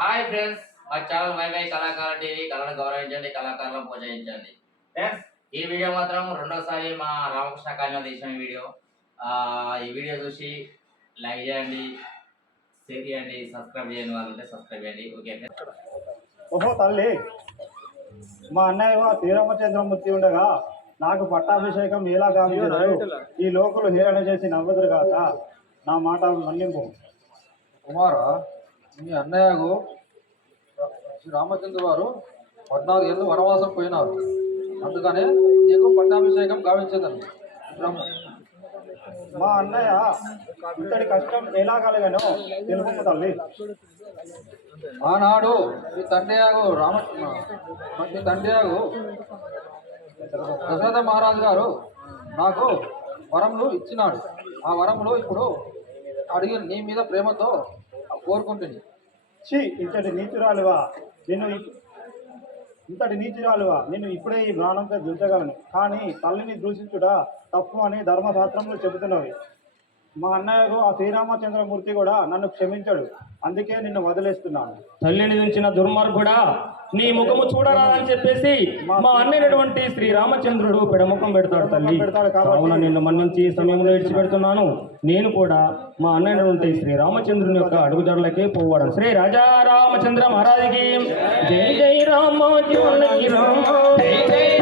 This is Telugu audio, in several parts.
హాయ్ ఫ్రెండ్స్ మా channel my my Kalakara TV కళను గౌరవించండి కళాకారులను ప్రోత్సహించండి ఫ్రెండ్స్ ఈ వీడియో మాత్రం రెండోసారి మా రామకృష్ణ కాలనీ తీసిన వీడియో. ఆ, ఈ వీడియో చూసి లైక్ చేయండి షేర్ చేయండి సబ్స్క్రైబ్ చేయండి వాళ్ళు ఉంటే సబ్స్క్రైబ్ చేయండి. ఓకే ఫ్రెండ్స్ ఓహో తల్లి మా అన్నయ్య శ్రీరామచంద్రమూర్తి ఉండగా నాకు పట్టాభిషేకం ఎలా గావించదు ఈ లోకులు హేళన చేసి నవ్వదురు కాక నా మాట మన్నింపు కుమారా మీ అన్నయ్యకు శ్రీ రామచంద్ర వారు పద్నాలుగు ఏళ్ళు వనవాసం పోయినారు. అందుకనే నీకు పట్టాభిషేకం గావించదండి మా అన్నయ్య ఇంతటి కష్టం ఎలా కలగనో తెలుపు తల్లి. ఆనాడు మీ తండ్రియాగు రామ మీ తండ్రియాగు దశరథ మహారాజు గారు నాకు వరములు ఇచ్చినాడు. ఆ వరములు ఇప్పుడు అడిగి నీ మీద ప్రేమతో కోరుకుంటుంది. ఛీ ఇంతటి నీచురాలువా నిన్ను ఇంతటి నీచురాలువా నేను ఇప్పుడే ఈ ప్రాణంతో దించగలను. కానీ తల్లిని దూషించుట తప్పు అని ధర్మశాస్త్రంలో చెబుతున్నవి మా అన్నయ్యకు ఆ శ్రీరామచంద్రమూర్తి కూడా నన్ను క్షమించడు. అందుకే నిన్ను వదిలేస్తున్నాను. తల్లిని దించిన దుర్మార్గుడా నీ ముఖము చూడరాదని చెప్పేసి మా అన్నైనటువంటి శ్రీ రామచంద్రుడు పెడముఖం పెడతాడు తల్లి. కావున నిన్ను మన్నించి సమయంలో విడిచిపెడుతున్నాను. నేను కూడా మా అన్నైనటువంటి శ్రీ రామచంద్రుని యొక్క అడుగుజాడలకే పోవడం శ్రీ రాజా రామచంద్ర మహారాజుకి జై జై రామ జై జై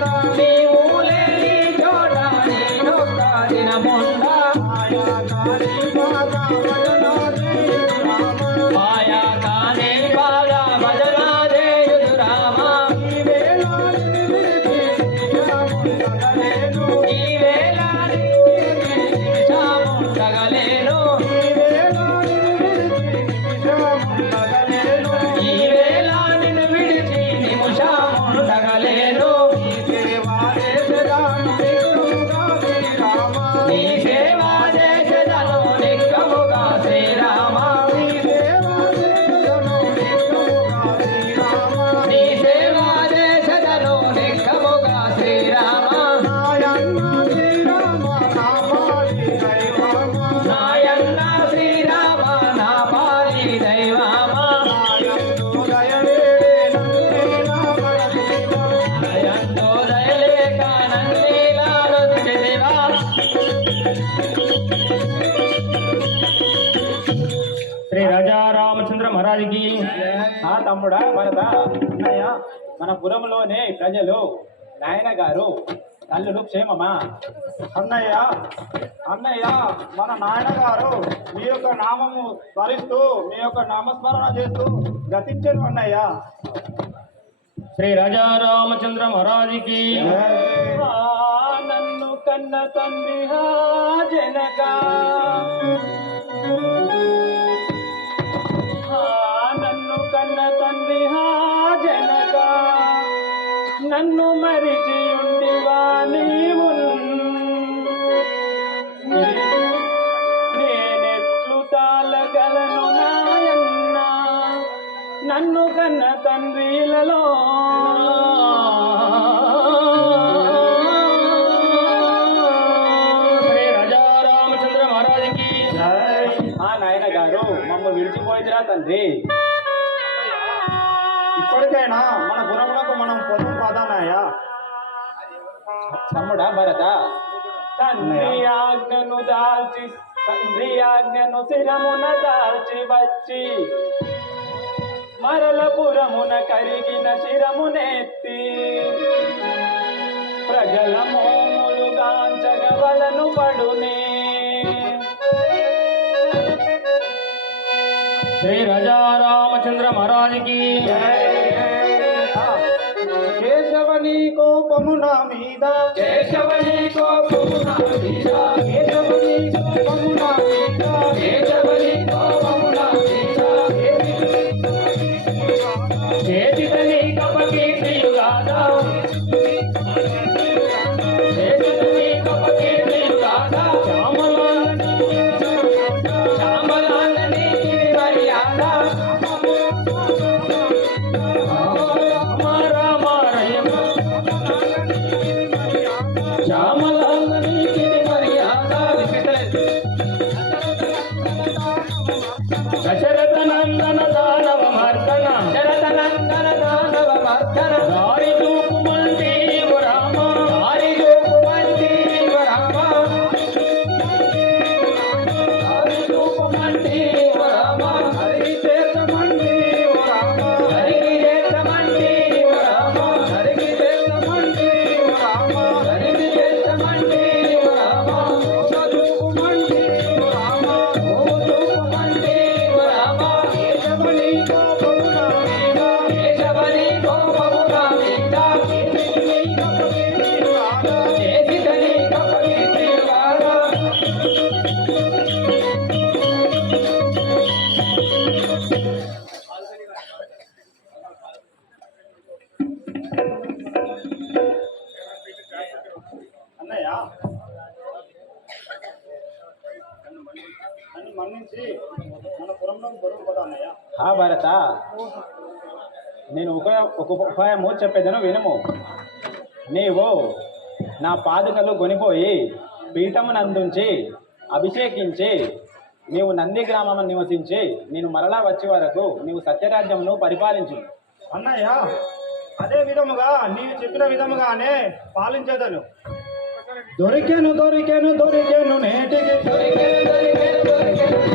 Krishna. తమ్ముడా భరత అన్నయ్య మన పురంలోనే ప్రజలు. నాయన గారు తల్లులు క్షేమమా? అన్నయ్య అన్నయ్య మన నాయన గారు మీ యొక్క నామము స్మరిస్తూ మీ యొక్క నామస్మరణ చేస్తూ గతించను అన్నయ్య. శ్రీ రాజా రామచంద్ర మహారాజుకి. నన్ను కన్న తండ్రి జనక నన్ను మరిచి ఉండివా నీవు? నేనెట్లు తాళగలను నాయన్న నన్ను కన్న తండ్రిలలో. ఆ నాయన గారు మమ్మ విడిచిపోయిందిరా తండ్రి. ఇప్పటికైనా మన గుణములకు మనం పొందు పదానయ్య తమ్ముడా భరత. తండ్రి ఆజ్ఞను దాల్చి తండ్రి ఆజ్ఞను శిరమున దాల్చి వచ్చి మరలపురమున కరిగిన శిరమునెత్తి ప్రజల మోములు గాంచగవలను పడునే. శ్రీ రాజా రామచంద్ర మహారాజుకి కేశవని కోపము నా మీద. కేశవ నీ కోపము నా మీద. ఆ భరత నేను ఒక ఒక ఉపాయము చెప్పేదను వినము. నీవు నా పాదుకలు కొనిపోయి పీఠమునందుంచి అభిషేకించి నీవు నంది గ్రామం నివసించి నేను మరలా వచ్చే వరకు నీవు సత్యరాజ్యమును పరిపాలించు. అన్నయ్య అదే విధముగా నీవు చెప్పిన విధముగానే పాలించేదను. దొరికెను దొరికెను దొరికెను నేటికి దొరికెను.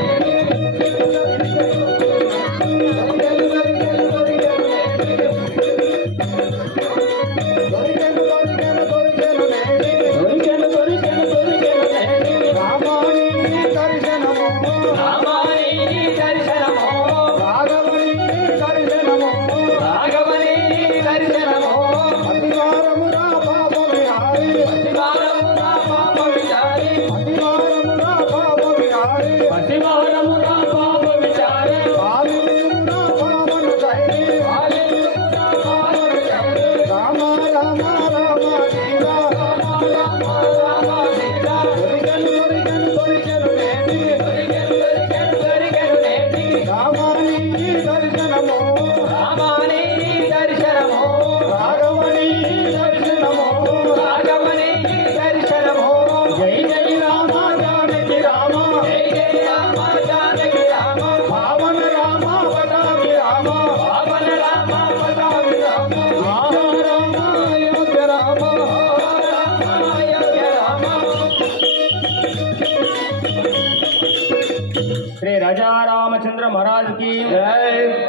శ్రీ రాజా రామచంద్ర మహారాజుకి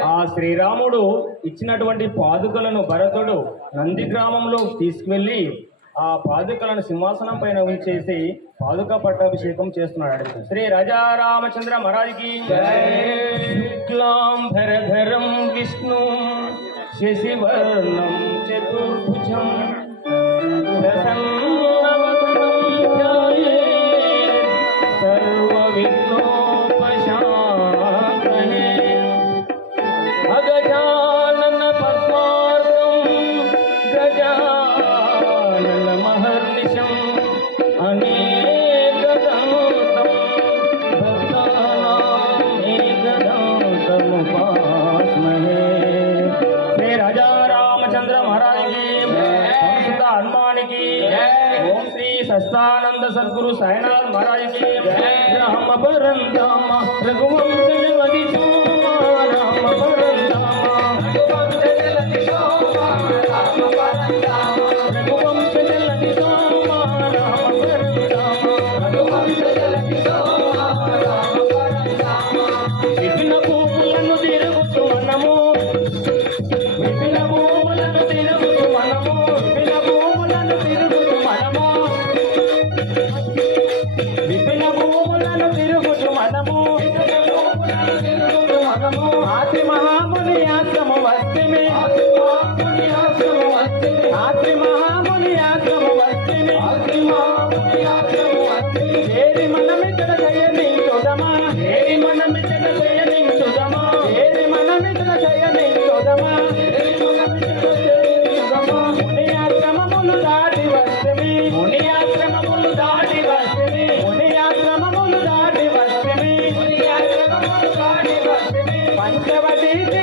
ఆ శ్రీరాముడు ఇచ్చినటువంటి పాదుకలను భరతుడు నంది గ్రామంలో తీసుకువెళ్ళి ఆ పాదుకలను సింహాసనం పైన ఉంచేసి పాదుక పట్టాభిషేకం చేస్తున్నాడు. శ్రీ రాజా రామచంద్ర మహారాజ్కి శుక్లాంబరధరం విష్ణు శశివర్ణం చతుర్భుజం రామ ఆశ్రమము ఆది మహాముని ఆశ్రమ వస్తిమి সত্যবাদী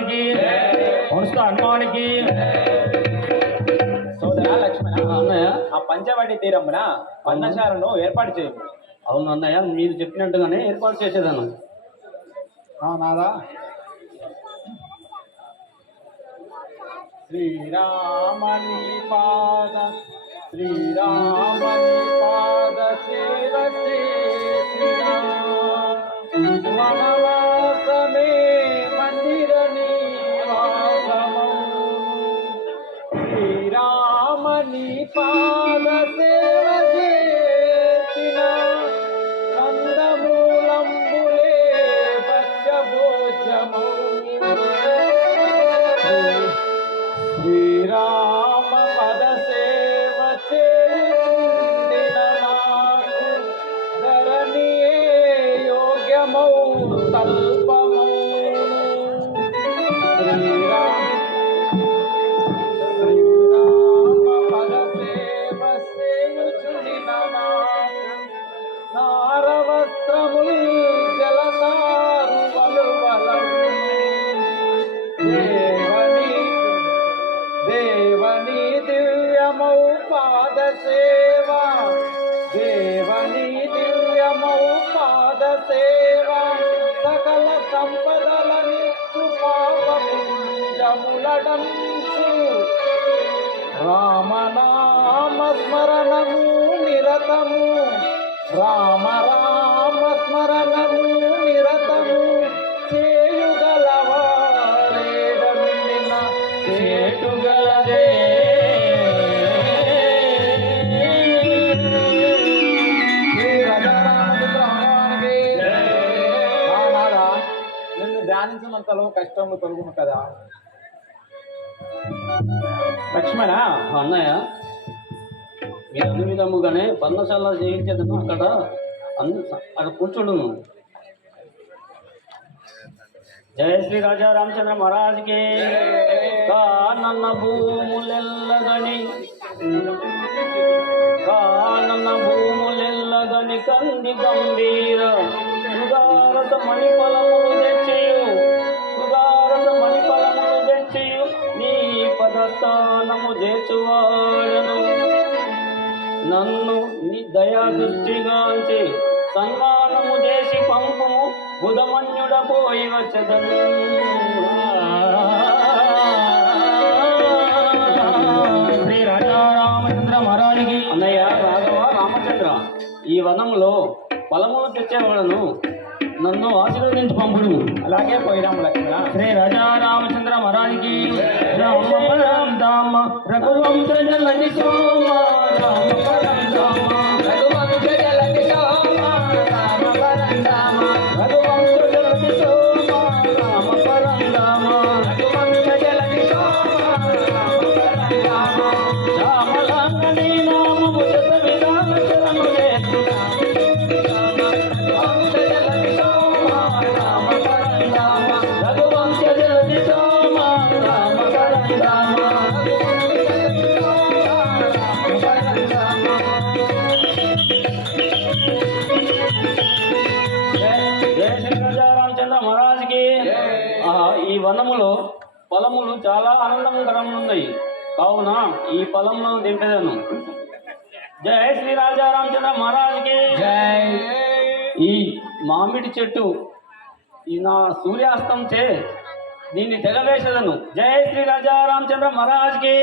మహారాజుకి వంశ హనుమానికి సోదరా లక్ష్మణ అన్నయ్య ఆ పంచవటి తీరమున పన్నశాలను ఏర్పాటు చేయి అవును అన్నయ్య మీరు చెప్పినట్టుగానే ఏర్పాటు చేసేదాను నాదా శ్రీరామని పాద శ్రీరామని పాద సేవ చేసినా శ్రీరామని పాద పాపముంజములడంచు రామనామ స్మరణము నిరతము. రామ రామ స్మరణము నిరతము చేయుగలవారేడమిన చేటుగలదే నిన్ను ధ్యానించినంతలో కష్టము తొలగును కదా. లక్ష్మణ అన్నయ్య మీరు అన్ని విధముగానే పర్ణశాల చేయించేదను అక్కడ. అన్ని అక్కడ కూర్చోడును జయ శ్రీ రాజా రామచంద్ర మహారాజ్కి. కానన్న భూములెల్లగని కానన్న భూములెల్లగని కంది గంభీర సుధారత మణిఫలములు తెచ్చియు సుధారత మణిఫలములు తెచ్చియు చేచువాడను నన్ను నీ దయా దృష్టిగాంచి సన్మానము చేసి పంపుము బుధమన్యుడ పోయి వచ్చదను శ్రీ రాజా రామచంద్ర మహారాజుకి. అన్నయ్య రాఘవ రామచంద్ర ఈ వనంలో ఫలములు తెచ్చేవాడను. నన్ను ఆశీర్వదించి పంపుడు. అలాగే పోయిరాం లక్ష్మణ. శ్రీ రాజా రామచంద్ర మహారాజుకి రఘువంశ ఫలములు చాలా ఆనందకరములున్నాయి. కావున ఈ ఫలములను దింపేదను జయ శ్రీ రాజా రామచంద్ర మహారాజుకి ఈ మామిడి చెట్టు ఈ నా సూర్యాస్తం చే దీన్ని తెగవేసేదను జయ శ్రీ రాజా రామచంద్ర మహారాజుకి